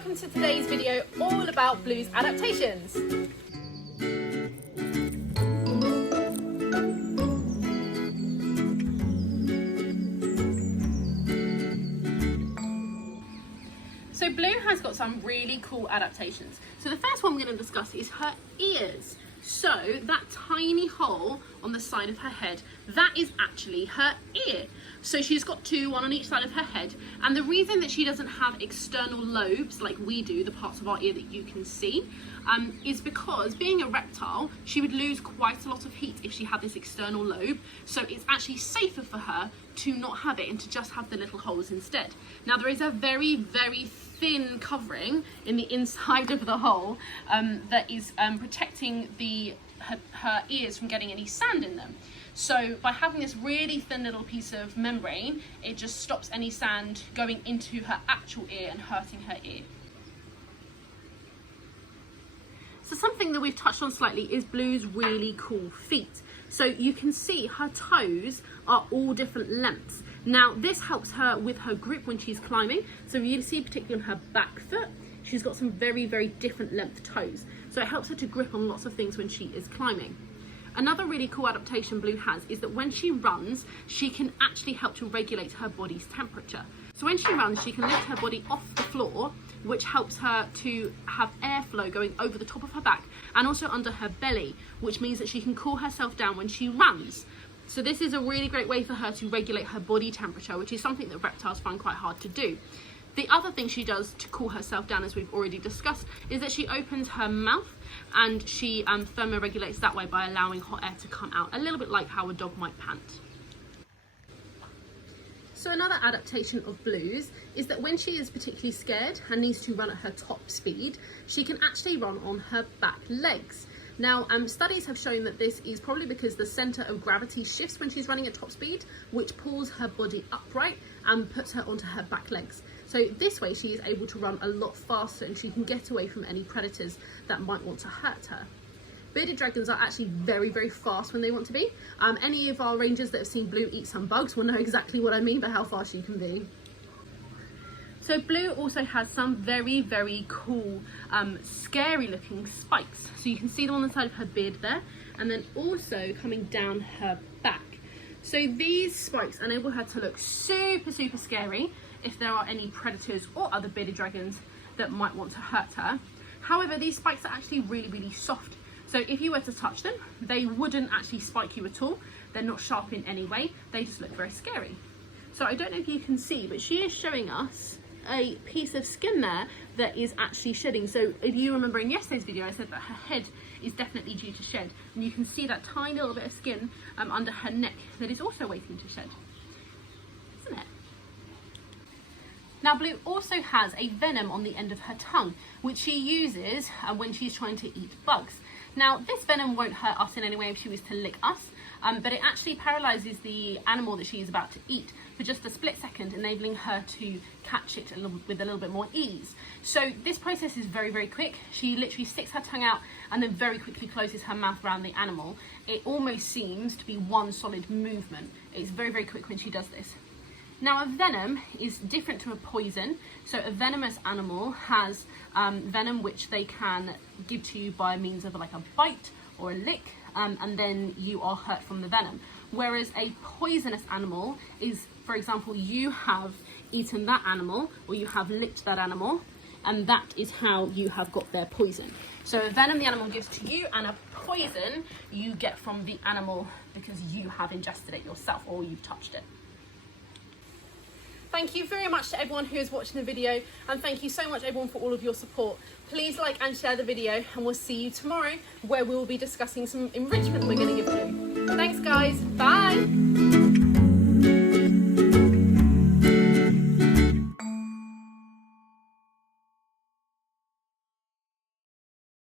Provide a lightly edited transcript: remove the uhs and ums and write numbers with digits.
welcome to today's video all about Blue's adaptations. So Blue has got some really cool adaptations. So the first one we're going to discuss is her ears. So that tiny hole on the side of her head, that is actually her ear. So she's got two, one on each side of her head. And the reason that she doesn't have external lobes like we do, the parts of our ear that you can see, is because being a reptile, she would lose quite a lot of heat if she had this external lobe. So it's actually safer for her to not have it and to just have the little holes instead. Now there is a very, very thin covering in the inside of the hole that is protecting her ears from getting any sand in them. So by having this really thin little piece of membrane, it just stops any sand going into her actual ear and hurting her ear. So something that we've touched on slightly is Blue's really cool feet. So you can see her toes are all different lengths. Now this helps her with her grip when she's climbing. So you see particularly on her back foot, she's got some very, very different length toes. So it helps her to grip on lots of things when she is climbing. Another really cool adaptation Blue has is that when she runs, she can actually help to regulate her body's temperature. So when she runs, she can lift her body off the floor, which helps her to have airflow going over the top of her back and also under her belly, which means that she can cool herself down when she runs. So this is a really great way for her to regulate her body temperature, which is something that reptiles find quite hard to do. The other thing she does to cool herself down, as we've already discussed, is that she opens her mouth and she thermoregulates that way by allowing hot air to come out, a little bit like how a dog might pant. So another adaptation of Blue's is that when she is particularly scared and needs to run at her top speed, she can actually run on her back legs. Now, studies have shown that this is probably because the centre of gravity shifts when she's running at top speed, which pulls her body upright and puts her onto her back legs. So this way she is able to run a lot faster and she can get away from any predators that might want to hurt her. Bearded dragons are actually very, very fast when they want to be. Any of our rangers that have seen Blue eat some bugs will know exactly what I mean by how fast she can be. So Blue also has some very, very cool, scary looking spikes. So you can see them on the side of her beard there, and then also coming down her back. So these spikes enable her to look super, super scary if there are any predators or other bearded dragons that might want to hurt her. However, these spikes are actually really, really soft. So if you were to touch them, they wouldn't actually spike you at all. They're not sharp in any way. They just look very scary. So I don't know if you can see, but she is showing us a piece of skin there that is actually shedding. So if you remember in yesterday's video, I said that her head is definitely due to shed. And you can see that tiny little bit of skin under her neck that is also waiting to shed. Isn't it? Now Blue also has a venom on the end of her tongue, which she uses when she's trying to eat bugs. Now this venom won't hurt us in any way if she was to lick us, but it actually paralyzes the animal that she is about to eat for just a split second, enabling her to catch it with a little bit more ease. So this process is very, very quick. She literally sticks her tongue out and then very quickly closes her mouth around the animal. It almost seems to be one solid movement. It's very, very quick when she does this. Now a venom is different to a poison. So a venomous animal has venom which they can give to you by means of like a bite or a lick, and then you are hurt from the venom. Whereas a poisonous animal is, for example, you have eaten that animal or you have licked that animal, and that is how you have got their poison. So a venom the animal gives to you, and a poison you get from the animal because you have ingested it yourself or you've touched it. Thank you very much to everyone who is watching the video, and thank you so much everyone for all of your support. Please like and share the video, and we'll see you tomorrow where we will be discussing some enrichment we're going to give Blue. Thanks guys, bye!